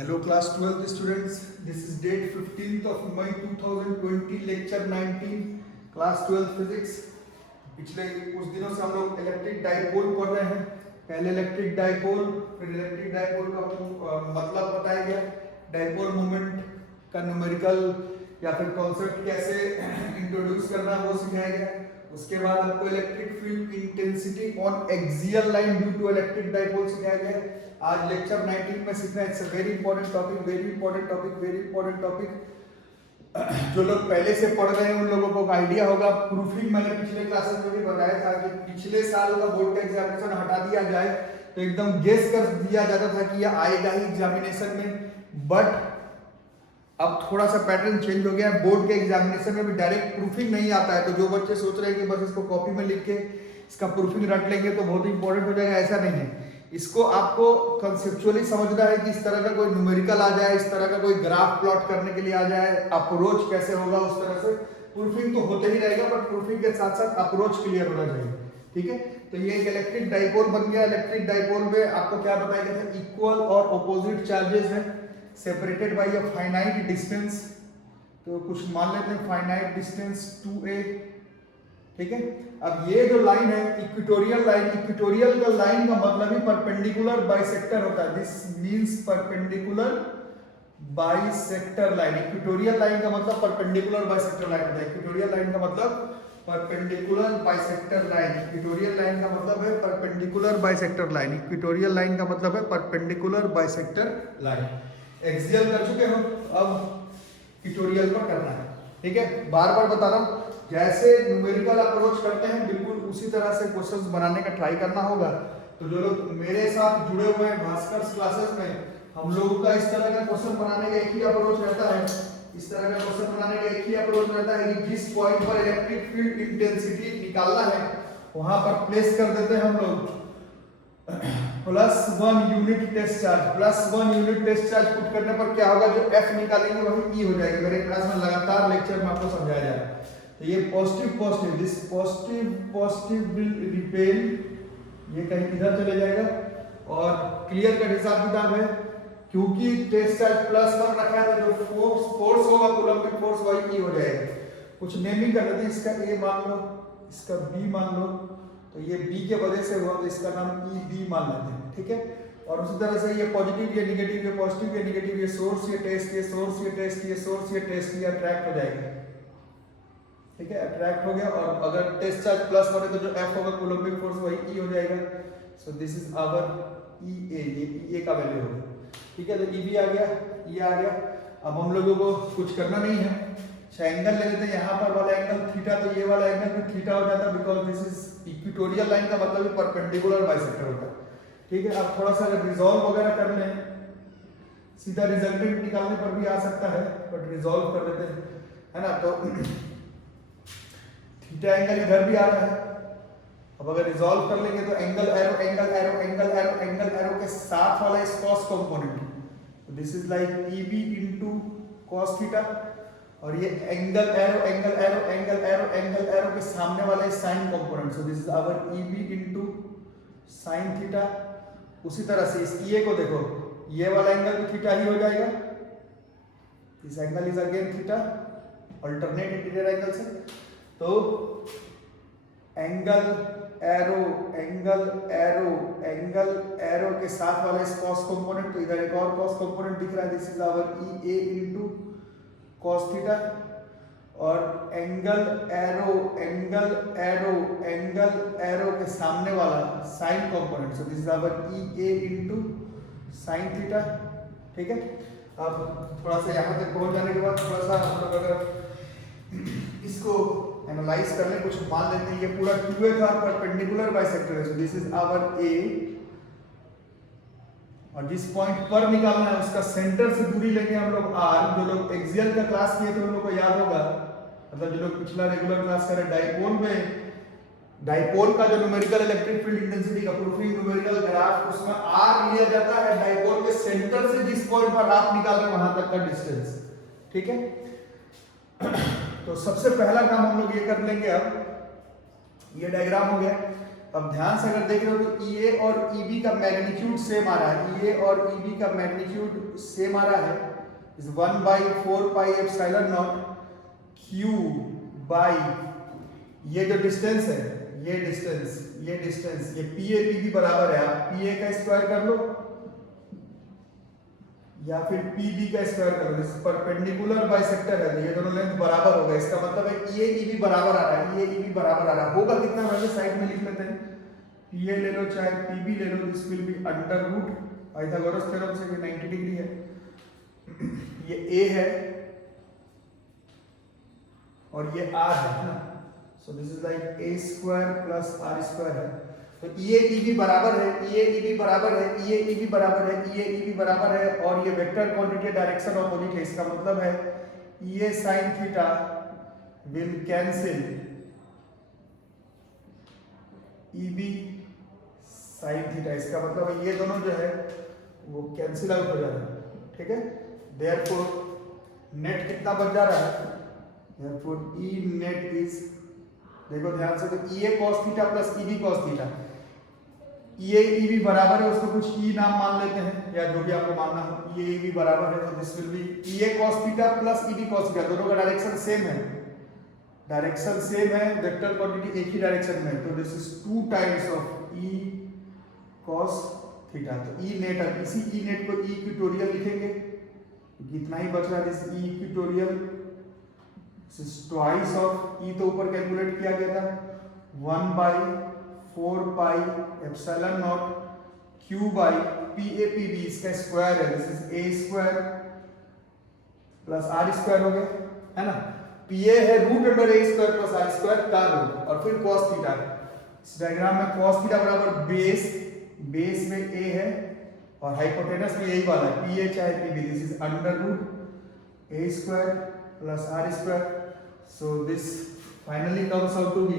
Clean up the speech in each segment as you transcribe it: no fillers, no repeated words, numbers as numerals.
Hello class 12th students, this is date 15th of May 2020 lecture 19 class 12 physics। पिछले कुछ दिनों से हम लोग इलेक्ट्रिक डाइपोल पढ़ रहे हैं। पहले इलेक्ट्रिक डाइपोल, फिर इलेक्ट्रिक डाइपोल का मतलब बताया गया, डाइपोल मोमेंट का न्यूमेरिकल या फिर कॉन्सेप्ट कैसे इंट्रोड्यूस करना वो सिखाया गया। उसके बाद आपको electric field intensity on axial line due to electric dipole सिखाया गया। आज लेक्चर 19 में सीखना है, it's a very important topic, very important topic, very important topic. जो लोग पहले से पढ़ रहे हैं उन लोगों को आइडिया होगा। प्रूफिंग मैंने पिछले क्लासेस में भी बताया था कि पिछले साल का बोर्ड का एग्जामिनेशन हटा दिया जाए तो एकदम गेस कर दिया जाता था कि यह आएगा ही एग्जामिनेशन में, बट अब थोड़ा सा पैटर्न चेंज हो गया है। बोर्ड के एग्जामिनेशन में भी डायरेक्ट प्रूफिंग नहीं आता है, तो जो बच्चे सोच रहे हैं कि बस इसको कॉपी में लिख के इसका प्रूफिंग रट लेंगे तो बहुत इंपॉर्टेंट हो जाएगा, ऐसा नहीं है। इसको आपको कंसेप्चुअली समझना है कि इस तरह का कोई न्यूमेरिकल आ जाए, इस तरह का कोई ग्राफ प्लॉट करने के लिए आ जाए, अप्रोच कैसे होगा उस तरह से। प्रूफिंग तो होते ही रहेगा, बट प्रूफिंग के साथ साथ अप्रोच क्लियर होना चाहिए, ठीक है। तो ये एक इलेक्ट्रिक डाइपोल बन गया। इलेक्ट्रिक डाइपोल में आपको क्या बताया गया था, इक्वल और ऑपोजिट चार्जेस हैं, separated by a finite distance. तो कुछ मान लेते हैं फाइनाइट डिस्टेंस 2a, ठीक है। अब ये जो लाइन है इक्वेटोरियल लाइन, इक्वेटोरियल का लाइन का मतलब ही परपेंडिकुलर बाइसेक्टर होता है। This means perpendicular bisector line. Equatorial line का मतलब परपेंडिकुलर बाइसेक्टर लाइन होता है। इक्वेटोरियल लाइन का मतलब perpendicular bisector line. Equatorial line का मतलब है perpendicular bisector line. Equatorial line का मतलब है परपेंडिकुलर बाइसेक्टर लाइन। एक्सियल कर चुके हो, अब इक्वेटोरियल पर करना है, ठीक है। बार बार बता रहा हूं, जैसे न्यूमेरिकल अप्रोच करते हैं बिल्कुल उसी तरह से क्वेश्चंस बनाने का ट्राई करना होगा। तो जो लोग मेरे साथ जुड़े हुए हैं भास्कर क्लासेस में, हम लोगों का इस तरह का क्वेश्चन बनाने का एक ही अप्रोच रहता है। इस तरह का क्वेश्चन बनाने का एक ही अप्रोच रहता है कि जिस पॉइंट पर इलेक्ट्रिक फील्ड इंटेंसिटी निकालना है वहां पर प्लेस कर देते हैं हम लोग +1 unit test charge. +1 unit test charge put करने पर क्या होगा, जो F निकालेंगे वही E हो जाएगा। मेरे क्लास में लगातार लेक्चर में आपको समझाया जा रहा है। तो ये positive, this positive will repel, ये कहीं इधर चले जाएगा। और क्लियर कट हिसाब किताब है, क्योंकि टेस्ट चार्ज +1 रखा है तो जो फोर्स होगा कूलम्बिक फोर्स वही E हो जाएगा। कुछ नेमिंग कर लेते हैं, इसका A मान लो, इसका B मान लो, तो ये B के वजह से हुआ तो इसका नाम EB मान लेते हैं, ठीक है। और उसी तरह से ये पॉजिटिव, ये नेगेटिव, ये पॉजिटिव, ये नेगेटिव, ये सोर्स, ये टेस्ट, ये सोर्स, ये टेस्ट, ये सोर्स, ये टेस्ट, ये अट्रैक्ट हो जाएगा, ठीक है। अट्रैक्ट हो गया। और अगर टेस्ट चार्ज +1 है तो जो F होगा कूलम्बिक फोर्स वही E हो जाएगा। So this is our EA, ये EA का वैल्यू होगा, ठीक है। तो EB आ गया, E आ गया। अब हम लोगों को कुछ करना नहीं है, एंगल ले लेते हैं। यहाँ पर वाला एंगल थीटा, तो ये वाला एंगल भी थीटा हो जाता है, because this is equatorial line का मतलब ही परपेंडिकुलर बाइसेक्टर होता है, ठीक है। अब थोड़ा सा अगर रिजॉल्व वगैरह कर लें, सीधा रिजल्टेंट निकालने पर भी आ सकता है, बट रिजॉल्व कर लेते हैं, है ना। तो थीटा एंगल इधर भी आ रहा है। अब अगर रिजॉल्व कर लेंगे तो angle arrow, angle arrow, angle arrow, angle arrow के साथ वाला इस cos कंपोनेंट, तो this is like EB into cos theta. और ये angle arrow, angle arrow, angle arrow, angle arrow के सामने वाला है sine component, so this is our EB into sin theta. उसी तरह से इस EA को देखो, ये वाला एंगल भी थीटा ही हो जाएगा। This angle is again theta, alternate interior angle से। तो angle arrow, angle arrow, angle arrow के साथ वाला इस cos कंपोनेंट, तो इधर एक और cos कंपोनेंट दिख रहा है, this is our EA into cos theta. और angle arrow, angle arrow, angle arrow के सामने वाला sine component, so this is our EA into sin theta, ठीक है। अब थोड़ा सा यहाँ तक पहुंच जाने के बाद थोड़ा सा हम लोग अगर इसको एनालाइज कर लें, कुछ मान लेते हैं। ये पूरा 2a था, परपेंडिकुलर बाइसेक्टर है, so this is our A। और जिस पॉइंट पर निकालना है उसका सेंटर से दूरी लेंगे हम लोग R। जो लोग एक्सियल का क्लास किए थे उन लोगों को याद होगा, मतलब जो लोग पिछला रेगुलर क्लास करे डाइपोल में, डाइपोल का जो न्यूमेरिकल इलेक्ट्रिक फील्ड इंटेंसिटी का प्रूफिंग न्यूमेरिकल ग्राफ, उसमें R लिया जाता है डाइपोल के सेंटर से जिस पॉइंट पर आप निकाल रहे हैं वहां तक का डिस्टेंस, ठीक है। तो सबसे पहला काम हम लोग ये कर लेंगे। अब ये डायग्राम हो गया। अब ध्यान से अगर देख रहे हो तो EA और EB का मैग्नीट्यूड सेम आ रहा है, EA और EB का मैग्नीट्यूड सेम आ रहा है, is 1/4 pi epsilon not Q by ये जो डिस्टेंस है, ये डिस्टेंस ये PA PB बराबर है, आप PA का स्क्वायर कर लो या फिर PB का स्क्वायर कर लो, परपेंडिकुलर बाइसेक्टर है तो ये दोनों लेंथ बराबर होगा, इसका मतलब है EA EB बराबर आ रहा है, EA EB बराबर आ रहा है, होगा कितना वैसे साइड में लिख लेते हैं, PA ले लो चाहे PB ले लो, this will be under root Pythagoras theorem से ये 90 डिग्री है, ये A है और ये R है ना, सो this is like A square plus R square है, तो EA EB बराबर है, EA EB बराबर है, EA EB बराबर है, EA EB बराबर है, और ये वेक्टर क्वांटिटी डायरेक्शन ऑपोजिट है, इसका मतलब है EA sin theta will cancel EB sin theta, इसका मतलब है ये दोनों जो है वो कैंसिल आउट हो जा रहा है, ठीक है, देयरफॉर नेट कितना बच जा रहा है, देयरफॉर E नेट इज, देखो ध्यान से, तो EA cos theta plus EB cos theta, EA EB बराबर है, उसको कुछ E नाम मान लेते हैं या जो भी आपको मानना हो, EA EB बराबर है तो this will B EA cos theta plus EB cos theta, दोनों का डायरेक्शन सेम है, वेक्टर क्वांटिटी एक ही डायरेक्शन में, तो this is 2 times of E cos theta, तो E नेट, अब इसी E नेट को E इक्वेटोरियल लिखेंगे क्योंकि इतना ही बच रहा है, this E equatorial this is twice of E, तो ऊपर कैलकुलेट किया गया था 1/4 pi epsilon not Q by PA PB, इसका स्क्वायर है, this is A square plus R square हो गया है ना, PA है root under A square plus R square का रूट, और फिर cos थीटा, इस डायग्राम में cos थीटा बराबर बेस में A है और हाइपोटेनस भी यही वाला है, PA चाहे PB, this is under root A square plus R square, so this finally comes out to be,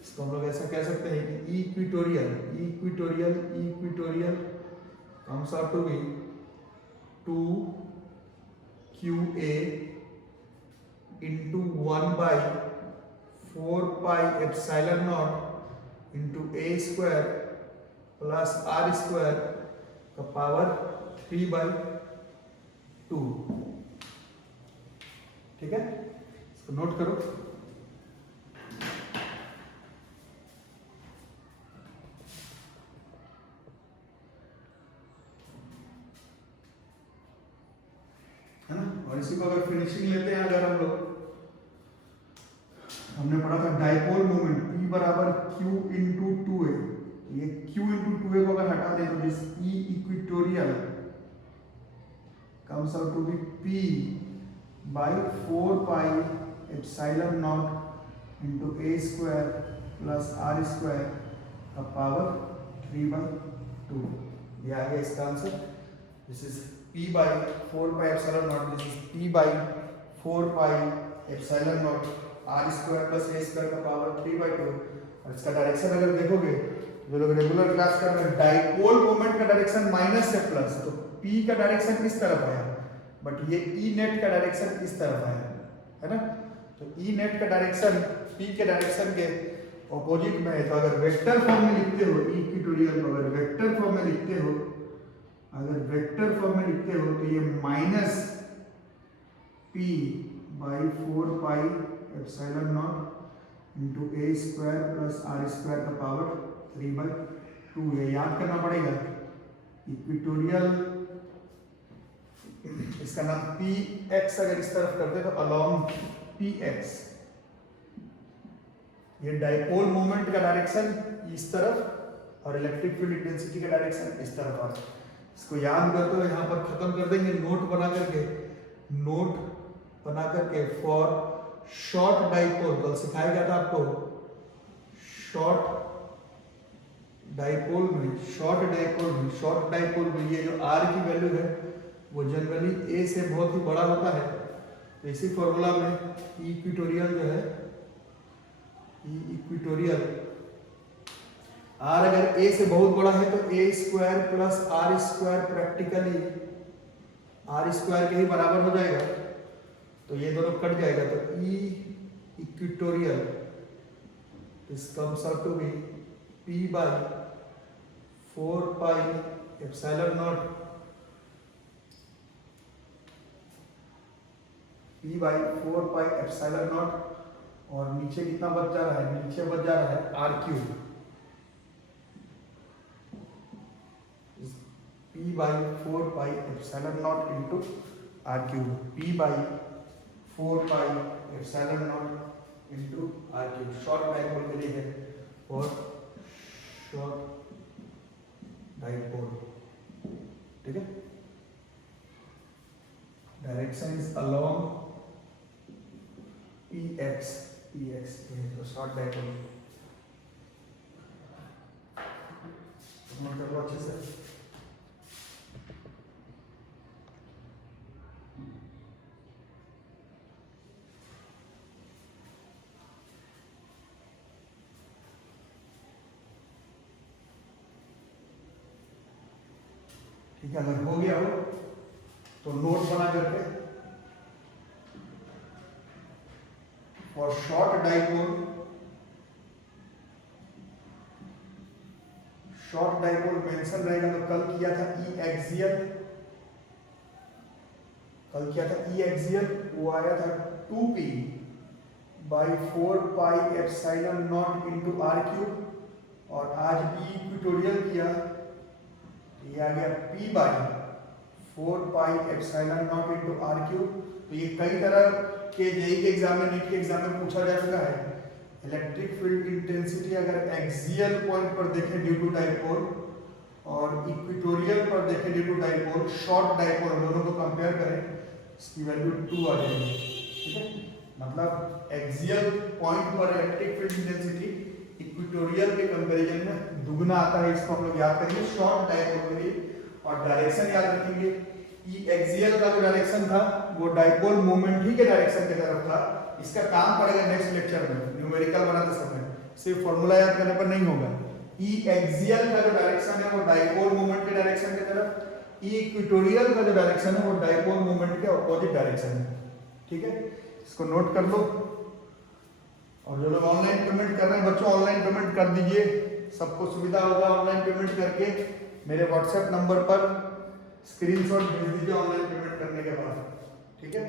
इसको हम लोग ऐसा कह सकते हैं कि equatorial comes out to be 2QA into 1/4 pi epsilon naught into A square plus R square का power 3/2, ठीक है, इसको नोट करो। है ना, और इसी को अगर फिनिशिंग लेते हैं, अगर हम लोग, हमने पढ़ा था डाइपोल मोमेंट P बराबर Q इंटू 2A, ये Q इंटू 2A को अगर हटा दें तो this E equatorial comes out to be P by 4 pi epsilon naught into A square plus R square का पावर 3/2, ये आ गया इसका answer, this is P by 4 pi epsilon naught, this is P by 4 pi epsilon naught R square plus A square का power 3/2, और इसका direction अगर देखोगे, जो लोग रेगुलर क्लास कर रहे हैं, डाइपोल मोमेंट का डायरेक्शन माइनस से प्लस, तो P का डायरेक्शन इस तरफ आया, बट ये E नेट का डायरेक्शन इस तरफ आया, है ना, तो E नेट का डायरेक्शन P के डायरेक्शन के ऑपोजिट में है, तो अगर वेक्टर फॉर्म में लिखते हो E इक्वेटोरियल को, अगर वेक्टर फॉर्म में लिखते हो, तो ये minus P by 4 pi epsilon naught into A square plus R square का पावर 3/2, ये याद करना पड़ेगा। इक्वेटोरियल, इसका नाम PX अगर इस तरफ करते तो अलोंग PX, ये डाइपोल मोमेंट का डायरेक्शन इस तरफ और इलेक्ट्रिक फील्ड इंटेंसिटी का डायरेक्शन इस तरफ आ, इसको याद कर तो यहाँ पर खत्म कर देंगे, नोट बना करके फॉर शॉर्ट डाइपोल, कल सिखाया गया था आपको, शॉर्ट डाइपोल में ये जो R की वैल्यू है वो जनरली A से बहुत ही बड़ा होता है, तो इसी फॉर्मूला में इक्वेटोरियल जो है, इक्वेटोरियल R अगर A से बहुत बड़ा है तो A square plus R square practically R square के ही बराबर हो जाएगा, तो ये दोनों कट जाएगा, तो E equatorial this comes out to be P by 4 pi epsilon naught P by 4 pi epsilon naught और नीचे कितना बच जा रहा है, नीचे बच जा रहा है r cube P by 4 pi epsilon naught into r cube P by 4 pi epsilon naught into r cube short dipole के लिए है और शॉर्ट डाइपोल, ठीक है। डायरेक्शन इज अलोंग px तो शॉर्ट डाइपोल नोट कर लो अच्छे से। ठीक है, अगर हो गया हो तो नोट बना करके और शॉर्ट डाइपोल मेंशन रहेगा तो कल किया था ई एक्सियल वो आया था 2p by 4 pi epsilon naught into r cube और आज ई इक्वेटोरियल किया ये आ गया p by 4 pi epsilon naught into r cube. तो ये कई तरह के जेई के एग्जाम में, नीट के एग्जाम में पूछा जा चुका है। इलेक्ट्रिक फील्ड इंटेंसिटी अगर एक्सियल पॉइंट पर देखें ड्यू टू डाइपोल और इक्वेटोरियल पर देखें due to dipole, short dipole दोनों को कंपेयर करें, इसकी वैल्यू 2 आ जाएगी, ठीक है। मतलब एक्सियल पॉइंट पर इलेक्ट्रिक फील्ड इंटेंसिटी इक्वेटोरियल के कंपैरिजन में दुगना आता है, इसको हम लोग याद करेंगे शॉर्ट डाइपोल के लिए। और डायरेक्शन याद रखेंगे, ई एक्सियल का जो डायरेक्शन था वो डाइपोल मोमेंट ही के डायरेक्शन की तरफ था। इसका काम पड़ेगा नेक्स्ट लेक्चर में न्यूमेरिकल बनाते समय, सिर्फ फॉर्मूला याद करने पर नहीं होगा। ई एक्सियल का जो डायरेक्शन है वो डाइपोल मोमेंट के डायरेक्शन की तरफ, ई इक्वेटोरियल का जो डायरेक्शन है वो डाइपोल मोमेंट के अपोजिट डायरेक्शन है, ठीक है। इसको नोट कर लो। और जो लोग ऑनलाइन पेमेंट कर रहे हैं बच्चों, ऑनलाइन पेमेंट कर दीजिए, सबको सुविधा होगा ऑनलाइन पेमेंट करके। मेरे व्हाट्सएप नंबर पर स्क्रीनशॉट भेज दीजिए ऑनलाइन पेमेंट करने के बाद, ठीक है।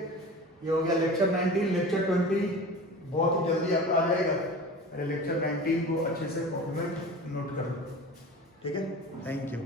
ये हो गया लेक्चर 19। लेक्चर 20 बहुत ही जल्दी आपका आ जाएगा। मेरे लेक्चर 19 को अच्छे से डॉक्यूमेंट नोट कर लो, ठीक है। Thank you.